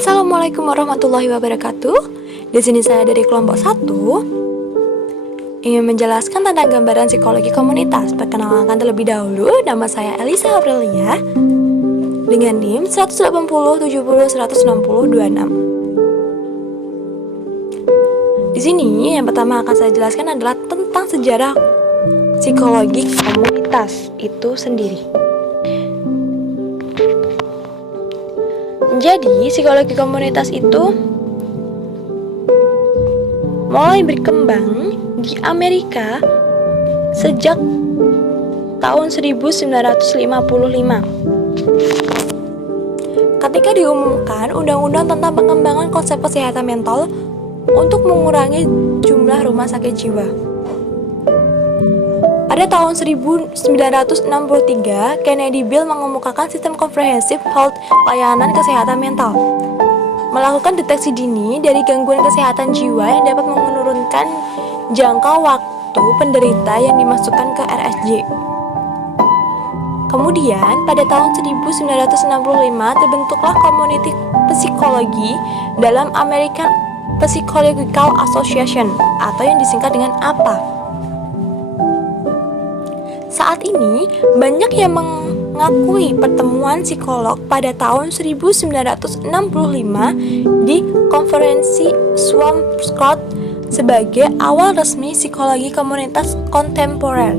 Assalamualaikum warahmatullahi wabarakatuh. Di sini saya dari kelompok 1 ingin menjelaskan tentang gambaran psikologi komunitas. Perkenalkan terlebih dahulu, nama saya Elisa Aprilia dengan NIM 180 70 160 26. Di sini yang pertama akan saya jelaskan adalah tentang sejarah psikologi komunitas itu sendiri. Jadi, psikologi komunitas itu mulai berkembang di Amerika sejak tahun 1955. Ketika diumumkan Undang-Undang tentang pengembangan konsep kesehatan mental untuk mengurangi jumlah rumah sakit jiwa. Pada tahun 1963, Kennedy Bill mengemukakan sistem komprehensif health layanan kesehatan mental, melakukan deteksi dini dari gangguan kesehatan jiwa yang dapat menurunkan jangka waktu penderita yang dimasukkan ke RSJ. Kemudian, pada tahun 1965 terbentuklah Community Psikologi dalam American Psychological Association atau yang disingkat dengan APA. Saat ini, banyak yang mengakui pertemuan psikolog pada tahun 1965 di konferensi Swampscott sebagai awal resmi psikologi komunitas kontemporer.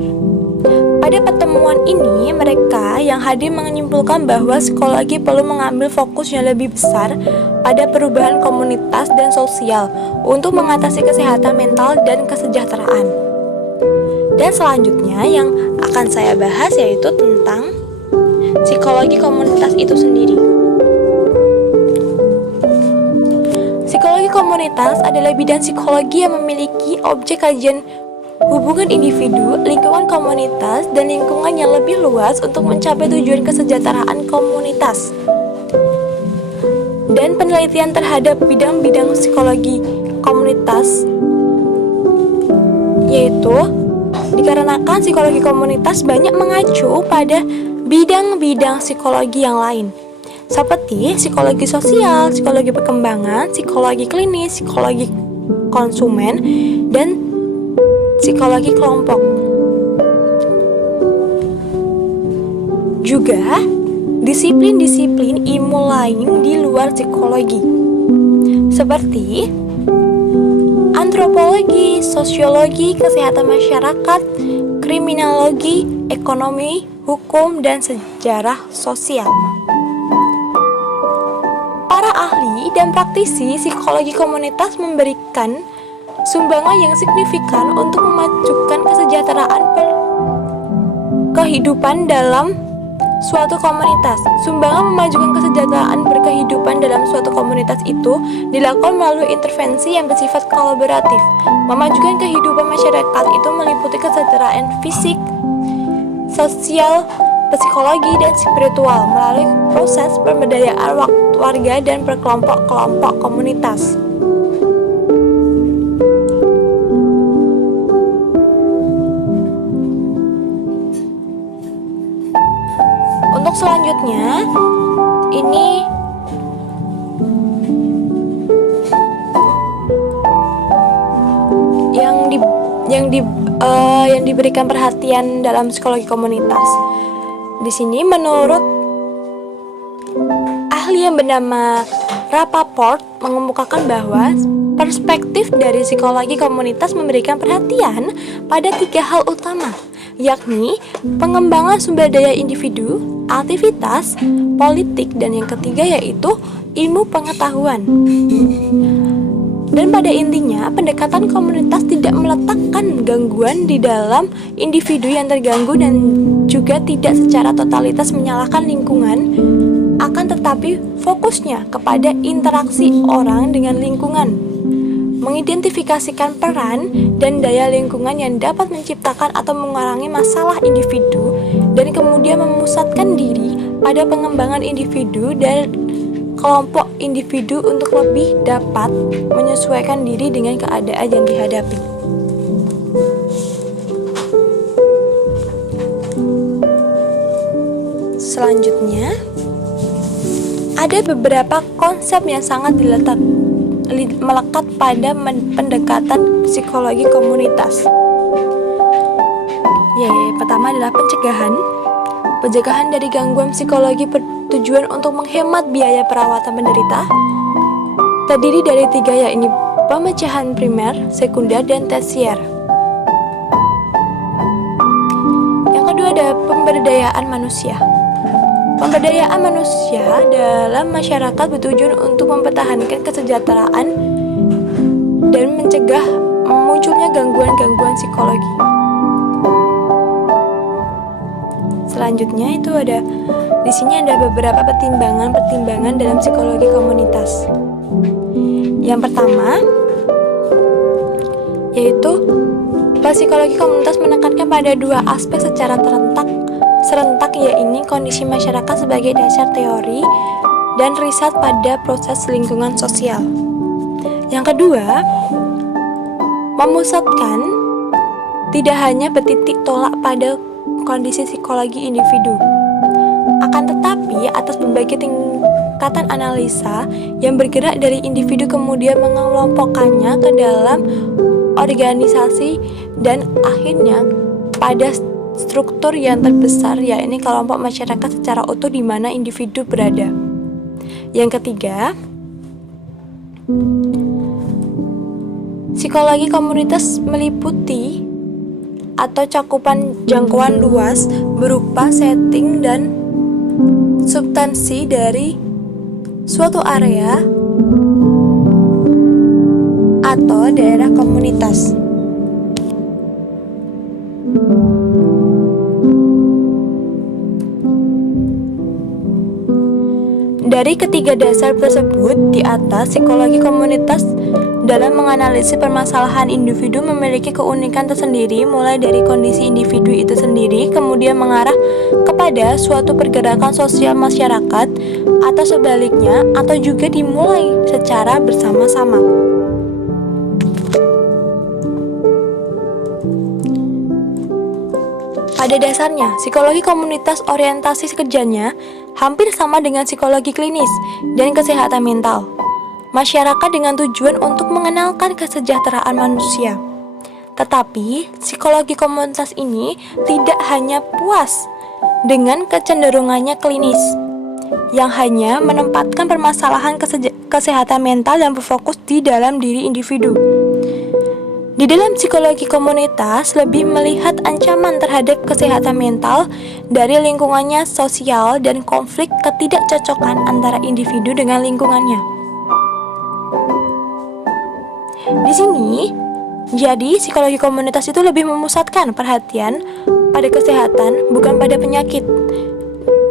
Pada pertemuan ini, mereka yang hadir menyimpulkan bahwa psikologi perlu mengambil fokus yang lebih besar pada perubahan komunitas dan sosial untuk mengatasi kesehatan mental dan kesejahteraan. Dan selanjutnya yang akan saya bahas yaitu tentang psikologi komunitas itu sendiri. Psikologi komunitas adalah bidang psikologi yang memiliki objek kajian hubungan individu, lingkungan komunitas, dan lingkungan yang lebih luas untuk mencapai tujuan kesejahteraan komunitas. Dan penelitian terhadap bidang-bidang psikologi komunitas yaitu dikarenakan psikologi komunitas banyak mengacu pada bidang-bidang psikologi yang lain, seperti psikologi sosial, psikologi perkembangan, psikologi klinis, psikologi konsumen, dan psikologi kelompok. Juga disiplin-disiplin ilmu lain di luar psikologi, seperti antropologi, sosiologi, kesehatan masyarakat, kriminologi, ekonomi, hukum, dan sejarah sosial. Para ahli dan praktisi psikologi komunitas memberikan sumbangan yang signifikan untuk memajukan kesejahteraan kehidupan dalam suatu komunitas. Sumbangan memajukan kesejahteraan berkehidupan dalam suatu komunitas itu dilakukan melalui intervensi yang bersifat kolaboratif. Memajukan kehidupan masyarakat itu meliputi kesejahteraan fisik, sosial, psikologi, dan spiritual melalui proses pemberdayaan warga dan berkelompok-kelompok komunitas. Untuk selanjutnya, ini yang diberikan perhatian dalam psikologi komunitas. Di sini menurut ahli yang bernama Rappaport mengemukakan bahwa perspektif dari psikologi komunitas memberikan perhatian pada 3 hal utama, yakni pengembangan sumber daya individu, aktivitas, politik, dan yang ketiga yaitu ilmu pengetahuan. Dan pada intinya, pendekatan komunitas tidak meletakkan gangguan di dalam individu yang terganggu dan juga tidak secara totalitas menyalahkan lingkungan, akan tetapi fokusnya kepada interaksi orang dengan lingkungan, mengidentifikasikan peran dan daya lingkungan yang dapat menciptakan atau mengurangi masalah individu, dan kemudian memusatkan diri pada pengembangan individu dan kelompok individu untuk lebih dapat menyesuaikan diri dengan keadaan yang dihadapi. Selanjutnya, ada beberapa konsep yang sangat melekat pada pendekatan psikologi komunitas. Pertama adalah pencegahan dari gangguan psikologi bertujuan untuk menghemat biaya perawatan penderita. Terdiri dari 3, yaitu pemecahan primer, sekunder, dan tersier. Yang kedua adalah pemberdayaan manusia. Pemberdayaan manusia dalam masyarakat bertujuan untuk mempertahankan kesejahteraan dan mencegah munculnya gangguan-gangguan psikologi. Selanjutnya itu di sini ada beberapa pertimbangan dalam psikologi komunitas. Yang pertama yaitu psikologi komunitas menekankan pada 2 aspek secara serentak, yaitu kondisi masyarakat sebagai dasar teori dan riset pada proses lingkungan sosial. Yang kedua, memusatkan tidak hanya bertitik tolak pada kondisi psikologi individu, akan tetapi atas berbagai tingkatan analisa yang bergerak dari individu kemudian mengelompokkannya ke dalam organisasi dan akhirnya pada struktur yang terbesar, yaitu kelompok masyarakat secara utuh di mana individu berada. Yang ketiga, psikologi komunitas meliputi atau cakupan jangkauan luas berupa setting dan substansi dari suatu area atau daerah komunitas. Dari ketiga dasar tersebut di atas, psikologi komunitas dalam menganalisis permasalahan individu memiliki keunikan tersendiri, mulai dari kondisi individu itu sendiri, kemudian mengarah kepada suatu pergerakan sosial masyarakat, atau sebaliknya, atau juga dimulai secara bersama-sama. Pada dasarnya, psikologi komunitas orientasi kerjanya hampir sama dengan psikologi klinis dan kesehatan mental masyarakat dengan tujuan untuk mengenalkan kesejahteraan manusia. Tetapi, psikologi komunitas ini tidak hanya puas dengan kecenderungannya klinis, yang hanya menempatkan permasalahan kesehatan mental yang berfokus di dalam diri individu. Di dalam psikologi komunitas lebih melihat ancaman terhadap kesehatan mental dari lingkungannya sosial dan konflik ketidakcocokan antara individu dengan lingkungannya. Di sini, jadi psikologi komunitas itu lebih memusatkan perhatian pada kesehatan, bukan pada penyakit.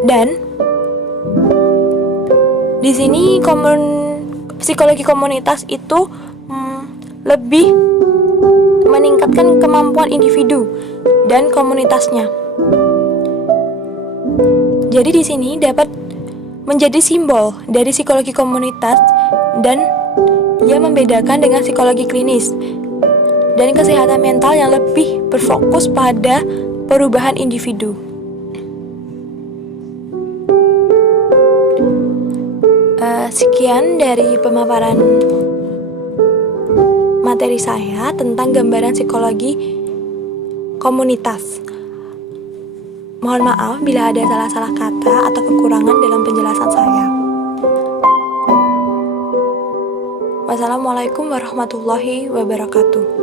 Dan di sini psikologi komunitas itu lebih meningkatkan kemampuan individu dan komunitasnya. Jadi di sini dapat menjadi simbol dari psikologi komunitas dan ia membedakan dengan psikologi klinis dan kesehatan mental yang lebih berfokus pada perubahan individu. Sekian dari pemaparan materi saya tentang gambaran psikologi komunitas. Mohon maaf bila ada salah-salah kata atau kekurangan dalam penjelasan saya. Wassalamualaikum warahmatullahi wabarakatuh.